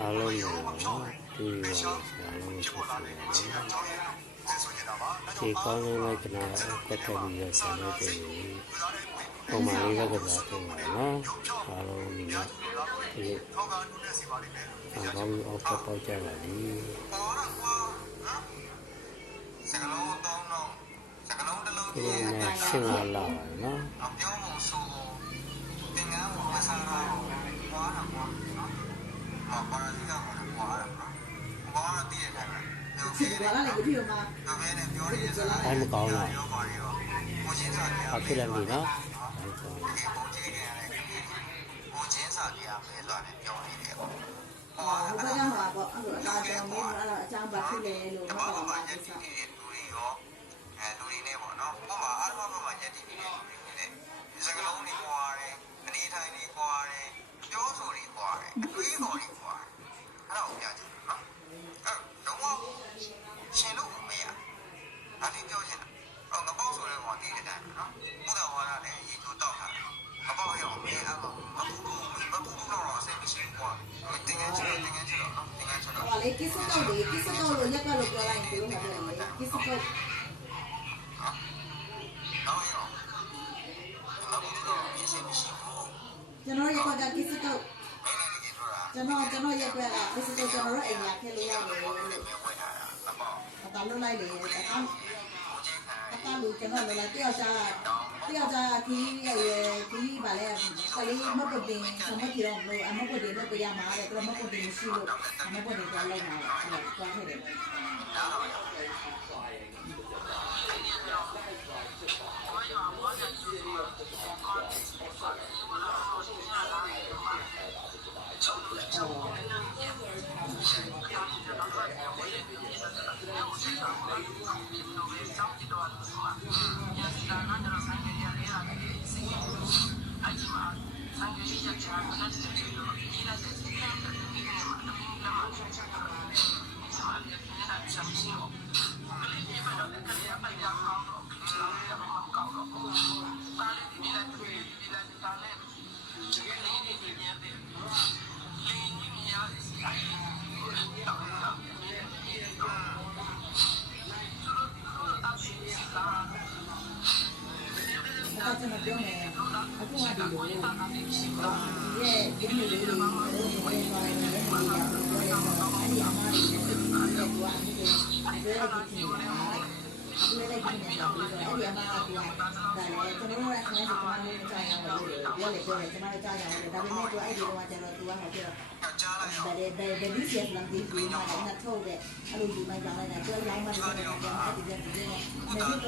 အားလုံးကိုနော်ဒီရောအားလုံးကိုဆက်တယ်ဒီကောင်းလေးလည်းကျွန်တော်ကတ်တက်ပြီးရဆန်နေတယ်ပုံမှန်လေးလည်းကစားတယ်နော်အားလုံးကဒီအကောင်းအောက်ကပေါက်ကြပါလိမ့်စကလုံးသုံးလုံးစကလုံးတစ်လုံးဒီပြည့်နေ့ရှင်းလာလာပါနော်အပြောင်းပုံဆိုသင်္ကန်းကိုမဆန်းတော့ဘွားတာ ဘွားနော်မပါရစီကဘွားတာဘွားတာတည့်ရတယ်လူချစ်ကြီးကြတယ်လားလေဒီမှာလူပဲနဲ့ပြောနေစလားအဲ့မကောင်းလားပြောပါရောကိုချင်းစာတရားဘာဖြစ်လဲမသိနော်ဒီပုံကြီးနေရတယ်ကိုချင်းစာတရားပဲလာတယ်ပြောနေတယ်ပေါ့ဟောဘယ်ကမှာပေါ့အဲ့လိုအသားကြောင့်မင်းအဲ့တော့အချမ်းပါဖြစ်လေလို့ဒီမမှာဟုတ်မှာပါရက်ဘူးတည်နေတဲ့လူတွေရောအဲလူတွေနဲ့ပေါ့နော်ဟောမှာအားလုံးဘက်မှာရက်တည်နေတဲ့လူတွေနဲ့ဒီစကလုံးတွေပွားတယ်အနေထိုင်တွေပွားတယ်ပြောဆိုတွေပွားတယ်အတွေးခေါ်တွေပွားတယ်အဲ့ဒါကိုပြချင်နော်အဲ့တော့ဝရှင်လို့မရ ဒါလေးပြောချင်တာအော်ငပေါက်ဆိုတဲ့ကောင်တည်တဲ့တိုင်းနော်ဘုရားဝါဒနဲ့ရေချိုးတောက်တာငပေါက်ရောမင်းအဲ့ကောင်မပူပူမပူပူတော့အဆင်မရှိဘူးကွာတင်ငန်းချင်တင်ငန်းချင်တော့တင်ငန်းချင်တော့ဟောလေကစ်စတော့လေကစ်စတော့လို့ရက်ကလို့ပြောလိုက်ရင်ဘယ်လိုမှမပြောလေကစ်စတော့နောက်ရောနောက်တော့ရရှိမရှိဘူးကျွန်တော်ရက်ကကစ်စတော့မင်းလည်းဒီလိုလားကျွန်တော်ကျွန်တော်ရက်ကကစ်စတော့ကျွန်တော်တို့အိမ်မှာထည့်လို့ရတယ်လို့ဘယ်ဝင်လာတာမပေါ့ အတားလို့လိုက်လေအတားကိုချင်းခံအတားလို့ကျွန်တော်လည်းတယောက်ကြားတယောက်ကြားခီးရရခီးပါလေကလေးမပုတ်တင်ဆမကြီးတော့လို့အမပုတ်တင်တော့ပြရမှာတဲ့တော့မပုတ်တင်ရှိလို့အမပုတ်တင်တော့လိုက်မှာအဲ့ဒါသွားခဲ့တယ် အဲ့ဒါ ကျွန်တော်ပြောနေအခုကဒီလိုရဲ့ဒီလိုလေးတွေတော့ဘယ်လိုလဲဆိုရင်လည်းဒီအမားတွေနဲ့ဒီလိုမျိုးကွာဒီလိုလေးတွေဒီလိုလေးတွေနေတာပြီးတော့အဲ့ဒီအမားကဒါလည်းကျွန်တော်တို့ကဆင်းရဲကျွန်တော်တို့ကြားရတယ်လို့ပြောလေပြောလေကျွန်တော်တို့ကြားရတယ်ဒါပေမဲ့သူအဲ့ဒီတော့ကျွန်တော်သူကဟောပြောကြားလိုက်ရောဒါလည်းဒါဗဒီစီလမ်းဒီဒီမှာလည်းထုတ်တဲ့အဲ့လိုဒီမှာကြောင်းလိုက်တာသူရောင်းမှတယ်ကျွန်တော်ကအဲ့ဒီတဲ့ဒီနဲ့နေပြီးတော့